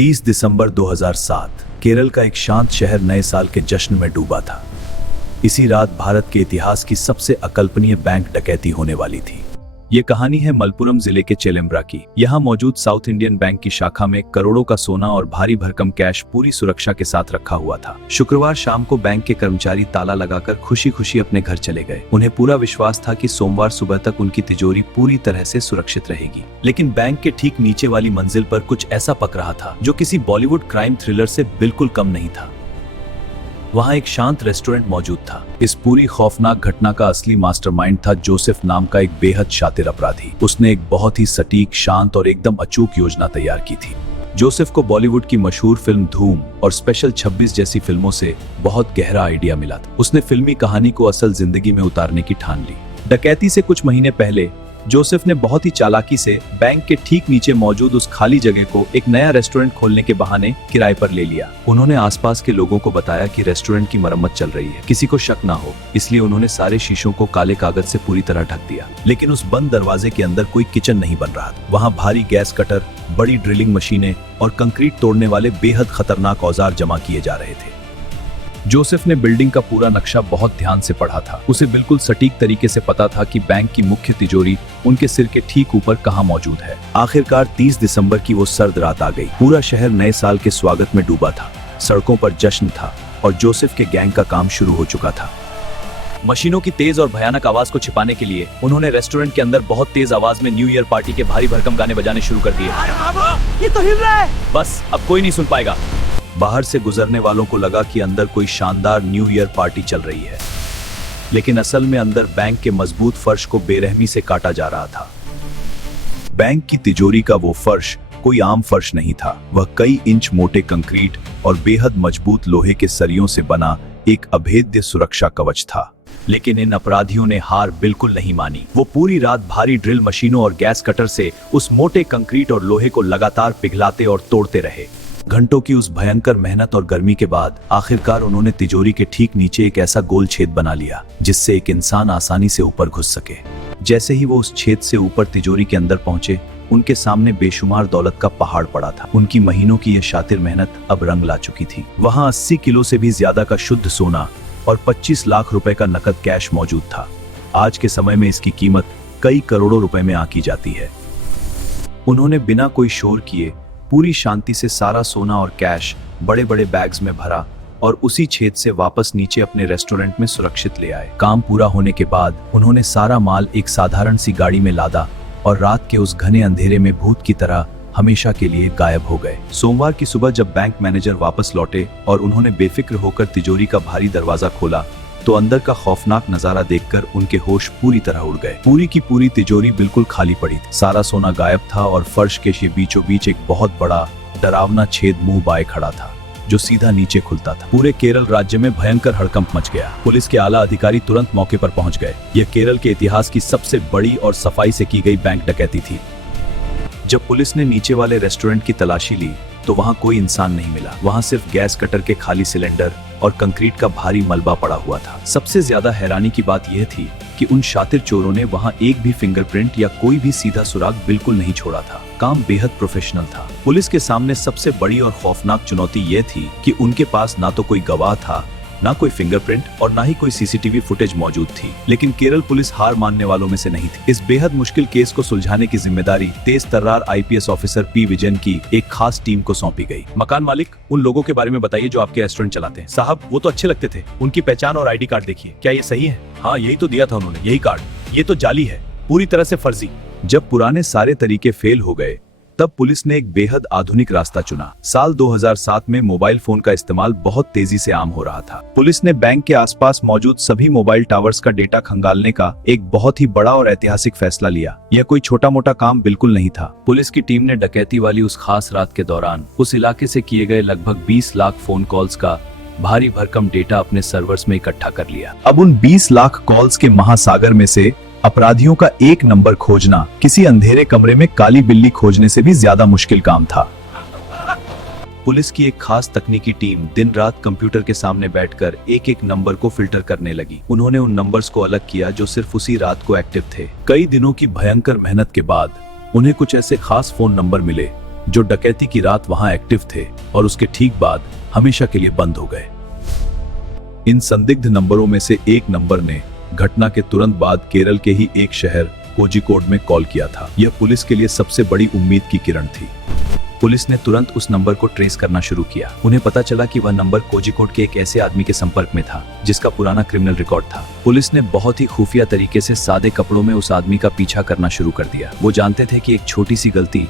30 दिसंबर 2007 केरल का एक शांत शहर नए साल के जश्न में डूबा था। इसी रात भारत के इतिहास की सबसे अकल्पनीय बैंक डकैती होने वाली थी। ये कहानी है मलप्पुरम जिले के चेलेम्ब्रा की। यहाँ मौजूद साउथ इंडियन बैंक की शाखा में करोड़ों का सोना और भारी भरकम कैश पूरी सुरक्षा के साथ रखा हुआ था। शुक्रवार शाम को बैंक के कर्मचारी ताला लगाकर खुशी खुशी अपने घर चले गए। उन्हें पूरा विश्वास था कि सोमवार सुबह तक उनकी तिजोरी पूरी तरह से सुरक्षित रहेगी। लेकिन बैंक के ठीक नीचे वाली मंजिल पर कुछ ऐसा पक रहा था जो किसी बॉलीवुड क्राइम थ्रिलर से बिल्कुल कम नहीं था। वहां एक शांत रेस्टोरेंट मौजूद था। इस पूरी खौफनाक घटना का असली मास्टरमाइंड था जोसेफ नाम का एक बेहद शातिर अपराधी। उसने एक बहुत ही सटीक, शांत और एकदम अचूक योजना तैयार की थी। जोसेफ को बॉलीवुड की मशहूर फिल्म धूम और स्पेशल 26 जैसी फिल्मों से बहुत गहरा आइडिया मिला था। उसने फिल्मी कहानी को असल जिंदगी में उतारने की ठान ली। डकैती से कुछ महीने पहले जोसेफ ने बहुत ही चालाकी से बैंक के ठीक नीचे मौजूद उस खाली जगह को एक नया रेस्टोरेंट खोलने के बहाने किराए पर ले लिया। उन्होंने आसपास के लोगों को बताया कि रेस्टोरेंट की मरम्मत चल रही है, किसी को शक ना हो, इसलिए उन्होंने सारे शीशों को काले कागज से पूरी तरह ढक दिया। लेकिन उस बंद दरवाजे के अंदर कोई किचन नहीं बन रहा था। वहाँ भारी गैस कटर, बड़ी ड्रिलिंग मशीनें और कंक्रीट तोड़ने वाले बेहद खतरनाक औजार जमा किए जा रहे थे। जोसेफ ने बिल्डिंग का पूरा नक्शा बहुत ध्यान से पढ़ा था। उसे बिल्कुल सटीक तरीके से पता था कि बैंक की मुख्य तिजोरी उनके सिर के ठीक ऊपर कहां मौजूद है। आखिरकार 30 दिसंबर की वो सर्द रात आ गई। पूरा शहर नए साल के स्वागत में डूबा था। सड़कों पर जश्न था और जोसेफ के गैंग का काम शुरू हो चुका था। मशीनों की तेज और भयानक आवाज को छिपाने के लिए उन्होंने रेस्टोरेंट के अंदर बहुत तेज आवाज में न्यू ईयर पार्टी के भारी भरकम गाने बजाने शुरू कर दिए। ये तो हिल रहा है। बस अब कोई नहीं सुन पाएगा। बाहर से गुजरने वालों को लगा कि अंदर कोई शानदार न्यू ईयर पार्टी चल रही है, लेकिन असल में अंदर बैंक के मजबूत फर्श को बेरहमी से काटा जा रहा था। बैंक की तिजोरी का वो फर्श कोई आम फर्श नहीं था। वह कई इंच मोटे कंक्रीट और बेहद मजबूत लोहे के सरियों से बना एक अभेद्य सुरक्षा कवच था। लेकिन इन अपराधियों ने हार बिल्कुल नहीं मानी। वो पूरी रात भारी ड्रिल मशीनों और गैस कटर से उस मोटे कंक्रीट और लोहे को लगातार पिघलाते और तोड़ते रहे। घंटों की उस भयंकर मेहनत और गर्मी के बाद आखिरकार उन्होंने तिजोरी के ठीक नीचे एक ऐसा गोल छेद बना लिया जिससे एक इंसान आसानी से ऊपर घुस सके। जैसे ही वो उस छेद से ऊपर तिजोरी के अंदर पहुंचे, उनके सामने बेशुमार दौलत का पहाड़ पड़ा था। उनकी महीनों की यह शातिर मेहनत अब रंग ला चुकी थी। वहां 80 किलो से भी ज्यादा का शुद्ध सोना और 25 लाख रुपए का नकद कैश मौजूद था। आज के समय में इसकी कीमत कई करोड़ों रुपए में आंकी जाती है। उन्होंने बिना कोई शोर किए पूरी शांति से सारा सोना और कैश बड़े बड़े बैग्स में भरा और उसी छेद से वापस नीचे अपने रेस्टोरेंट में सुरक्षित ले आए। काम पूरा होने के बाद उन्होंने सारा माल एक साधारण सी गाड़ी में लादा और रात के उस घने अंधेरे में भूत की तरह हमेशा के लिए गायब हो गए। सोमवार की सुबह जब बैंक मैनेजर वापस लौटे और उन्होंने बेफिक्र होकर तिजोरी का भारी दरवाजा खोला तो अंदर का खौफनाक नजारा देखकर उनके होश पूरी तरह उड़ गए। पूरी की पूरी तिजोरी बिल्कुल खाली पड़ी थी। सारा सोना गायब था और फर्श के बीचों बीच एक बहुत बड़ा डरावना छेद मुंह बाए खड़ा था जो सीधा नीचे खुलता था। पूरे केरल राज्य में भयंकर हड़कंप मच गया। पुलिस के आला अधिकारी तुरंत मौके पर पहुंच गए। यह केरल के इतिहास की सबसे बड़ी और सफाई से की गई बैंक डकैती थी। जब पुलिस ने नीचे वाले रेस्टोरेंट की तलाशी ली तो वहां कोई इंसान नहीं मिला। वहां सिर्फ गैस कटर के खाली सिलेंडर और कंक्रीट का भारी मलबा पड़ा हुआ था। सबसे ज्यादा हैरानी की बात यह थी कि उन शातिर चोरों ने वहां एक भी फिंगरप्रिंट या कोई भी सीधा सुराग बिल्कुल नहीं छोड़ा था। काम बेहद प्रोफेशनल था। पुलिस के सामने सबसे बड़ी और खौफनाक चुनौती यह थी कि उनके पास ना तो कोई गवाह था, ना कोई फिंगरप्रिंट और ना ही कोई सीसीटीवी फुटेज मौजूद थी। लेकिन केरल पुलिस हार मानने वालों में से नहीं थी। इस बेहद मुश्किल केस को सुलझाने की जिम्मेदारी तेज तर्रार आईपीएस ऑफिसर पी विजयन की एक खास टीम को सौंपी गई। मकान मालिक, उन लोगों के बारे में बताइए जो आपके रेस्टोरेंट चलाते हैं। साहब, वो तो अच्छे लगते थे। उनकी पहचान और आईडी कार्ड देखिए, क्या ये सही है? हाँ, यही तो दिया था उन्होंने, यही कार्ड। ये तो जाली है, पूरी तरह से फर्जी। जब पुराने सारे तरीके फेल हो गए तब पुलिस ने एक बेहद आधुनिक रास्ता चुना। साल 2007 में मोबाइल फोन का इस्तेमाल बहुत तेजी से आम हो रहा था। पुलिस ने बैंक के आसपास मौजूद सभी मोबाइल टावर्स का डेटा खंगालने का एक बहुत ही बड़ा और ऐतिहासिक फैसला लिया। यह कोई छोटा मोटा काम बिल्कुल नहीं था। पुलिस की टीम ने डकैती वाली उस खास रात के दौरान उस इलाके से किए गए लगभग 20 लाख फोन कॉल्स का भारी भरकम डेटा अपने सर्वर्स में इकट्ठा कर लिया। अब उन 20 लाख कॉल्स के महासागर में से अपराधियों का एक नंबर खोजना किसी अंधेरे कमरे में काली बिल्ली खोजने से भी ज्यादा मुश्किल काम था। पुलिस की एक खास तकनीकी टीम दिन रात कंप्यूटर के सामने बैठकर एक एक नंबर को फिल्टर करने लगी। उन्होंने उन नंबर्स को अलग किया जो सिर्फ उसी रात को एक्टिव थे। कई दिनों की भयंकर मेहनत के बाद उन्हें कुछ ऐसे खास फोन नंबर मिले जो डकैती की रात वहां एक्टिव थे और उसके ठीक बाद हमेशा के लिए बंद हो गए। इन संदिग्ध नंबरों में से एक नंबर ने घटना के तुरंत बाद केरल के ही एक शहर कोझिकोड में कॉल किया था। यह पुलिस के लिए सबसे बड़ी उम्मीद की किरण थी। पुलिस ने तुरंत उस नंबर को ट्रेस करना शुरू किया। उन्हें पता चला कि वह नंबर कोझिकोड के एक ऐसे आदमी के संपर्क में था जिसका पुराना क्रिमिनल रिकॉर्ड था। पुलिस ने बहुत ही खुफिया तरीके से सादे कपड़ों में उस आदमी का पीछा करना शुरू कर दिया। वो जानते थे कि एक छोटी सी गलती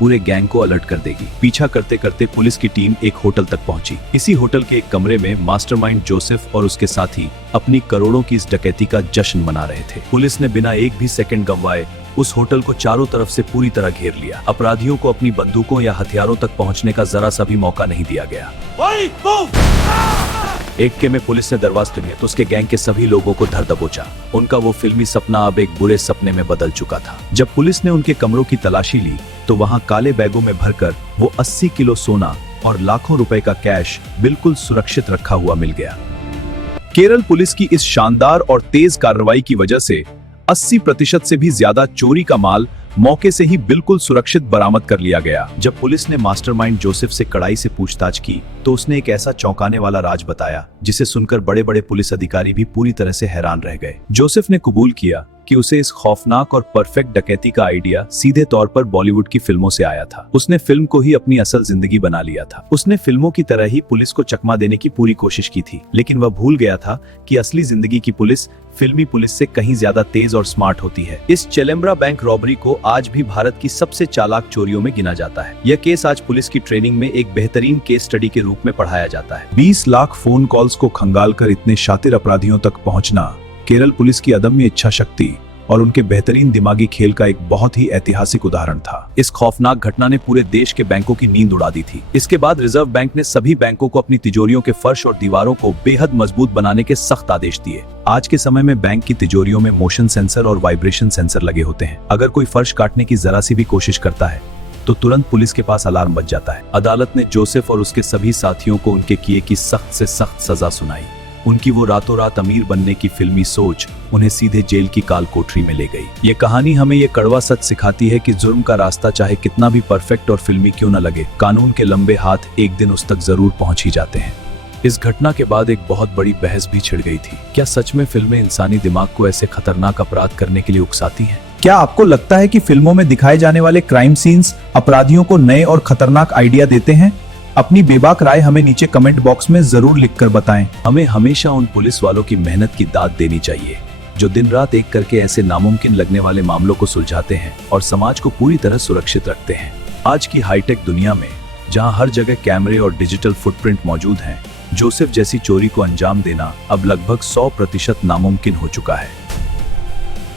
पूरे गैंग को अलर्ट कर देगी। पीछा करते करते पुलिस की टीम एक होटल तक पहुंची। इसी होटल के एक कमरे में मास्टरमाइंड जोसेफ और उसके साथी अपनी करोड़ों की इस डकैती का जश्न मना रहे थे। पुलिस ने बिना एक भी सेकंड गंवाए उस होटल को चारों तरफ से पूरी तरह घेर लिया। अपराधियों को अपनी बंदूकों या हथियारों तक पहुंचने का जरा सा भी मौका नहीं दिया गया। एक के में पुलिस ने दरवाजा तोड़ा तो उसके गैंग के सभी लोगों को धर दबोचा। उनका वो फिल्मी सपना अब एक बुरे सपने में बदल चुका था। जब पुलिस ने उनके कमरों की तलाशी ली तो वहां काले बैगों में भरकर वो 80 किलो सोना और लाखों रुपए का कैश बिल्कुल सुरक्षित रखा हुआ मिल गया। केरल पुलिस की इस शानदार और तेज कार्रवाई की वजह से 80% से भी ज्यादा चोरी का माल मौके से ही बिल्कुल सुरक्षित बरामद कर लिया गया। जब पुलिस ने मास्टरमाइंड जोसेफ से कड़ाई से पूछताछ की तो उसने एक ऐसा चौंकाने वाला राज बताया जिसे सुनकर बड़े बड़े पुलिस अधिकारी भी पूरी तरह से हैरान रह गए। जोसेफ ने कबूल किया कि उसे इस खौफनाक और परफेक्ट डकैती का आइडिया सीधे तौर पर बॉलीवुड की फिल्मों से आया था। उसने फिल्म को ही अपनी असल जिंदगी बना लिया था। उसने फिल्मों की तरह ही पुलिस को चकमा देने की पूरी कोशिश की थी, लेकिन वह भूल गया था कि असली जिंदगी की पुलिस फिल्मी पुलिस से कहीं ज्यादा तेज और स्मार्ट होती है। इस चेलेम्ब्रा बैंक रॉबरी को आज भी भारत की सबसे चालाक चोरियों में गिना जाता है। यह केस आज पुलिस की ट्रेनिंग में एक बेहतरीन केस स्टडी के रूप में पढ़ाया जाता है। 20 लाख फोन कॉल्स को खंगालकर इतने शातिर अपराधियों तक पहुंचना केरल पुलिस की अदम्य इच्छा शक्ति और उनके बेहतरीन दिमागी खेल का एक बहुत ही ऐतिहासिक उदाहरण था। इस खौफनाक घटना ने पूरे देश के बैंकों की नींद उड़ा दी थी। इसके बाद रिजर्व बैंक ने सभी बैंकों को अपनी तिजोरियों के फर्श और दीवारों को बेहद मजबूत बनाने के सख्त आदेश दिए। आज के समय में बैंक की तिजोरियों में मोशन सेंसर और वाइब्रेशन सेंसर लगे होते हैं। अगर कोई फर्श काटने की जरा सी भी कोशिश करता है तो तुरंत पुलिस के पास अलार्म बज जाता है। अदालत ने जोसेफ और उसके सभी साथियों को उनके किए की सख्त से सख्त सजा सुनाई। उनकी वो रातों रात अमीर बनने की फिल्मी सोच उन्हें सीधे जेल की काल कोठरी में ले गई। ये कहानी हमें ये कड़वा सच सिखाती है कि जुर्म का रास्ता चाहे कितना भी परफेक्ट और फिल्मी क्यों न लगे, कानून के लंबे हाथ एक दिन उस तक जरूर पहुंच ही जाते हैं। इस घटना के बाद एक बहुत बड़ी बहस भी छिड़ गई थी। क्या सच में फिल्में इंसानी दिमाग को ऐसे खतरनाक अपराध करने के लिए उकसाती हैं? क्या आपको लगता है कि फिल्मों में दिखाए जाने वाले क्राइम सीन्स अपराधियों को नए और खतरनाक आइडिया देते हैं? अपनी बेबाक राय हमें नीचे कमेंट बॉक्स में जरूर लिखकर बताएं। हमें हमेशा उन पुलिस वालों की मेहनत की दाद देनी चाहिए जो दिन रात एक करके ऐसे नामुमकिन लगने वाले मामलों को सुलझाते हैं और समाज को पूरी तरह सुरक्षित रखते हैं। आज की हाईटेक दुनिया में जहां हर जगह कैमरे और डिजिटल फुटप्रिंट मौजूद हैं, जोसेफ जैसी चोरी को अंजाम देना अब लगभग 100% नामुमकिन हो चुका है।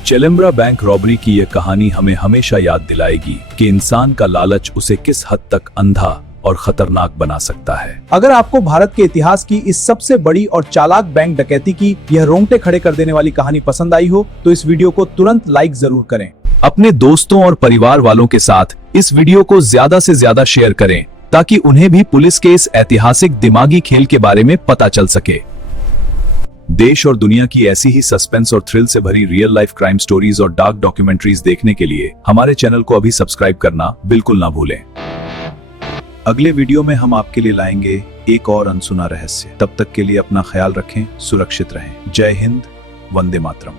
चेलेम्ब्रा बैंक रॉबरी की यह कहानी हमें हमेशा याद दिलाएगी कि इंसान का लालच उसे किस हद तक अंधा और खतरनाक बना सकता है। अगर आपको भारत के इतिहास की इस सबसे बड़ी और चालाक बैंक डकैती की यह रोंगटे खड़े कर देने वाली कहानी पसंद आई हो तो इस वीडियो को तुरंत लाइक जरूर करें। अपने दोस्तों और परिवार वालों के साथ इस वीडियो को ज्यादा से ज्यादा शेयर करें ताकि उन्हें भी पुलिस के इस ऐतिहासिक दिमागी खेल के बारे में पता चल सके। देश और दुनिया की ऐसी ही सस्पेंस और थ्रिल से भरी रियल लाइफ क्राइम स्टोरीज और डार्क डॉक्यूमेंट्रीज देखने के लिए हमारे चैनल को अभी सब्सक्राइब करना बिल्कुल ना भूलें। अगले वीडियो में हम आपके लिए लाएंगे एक और अनसुना रहस्य। तब तक के लिए अपना ख्याल रखें, सुरक्षित रहें। जय हिंद, वंदे मातरम।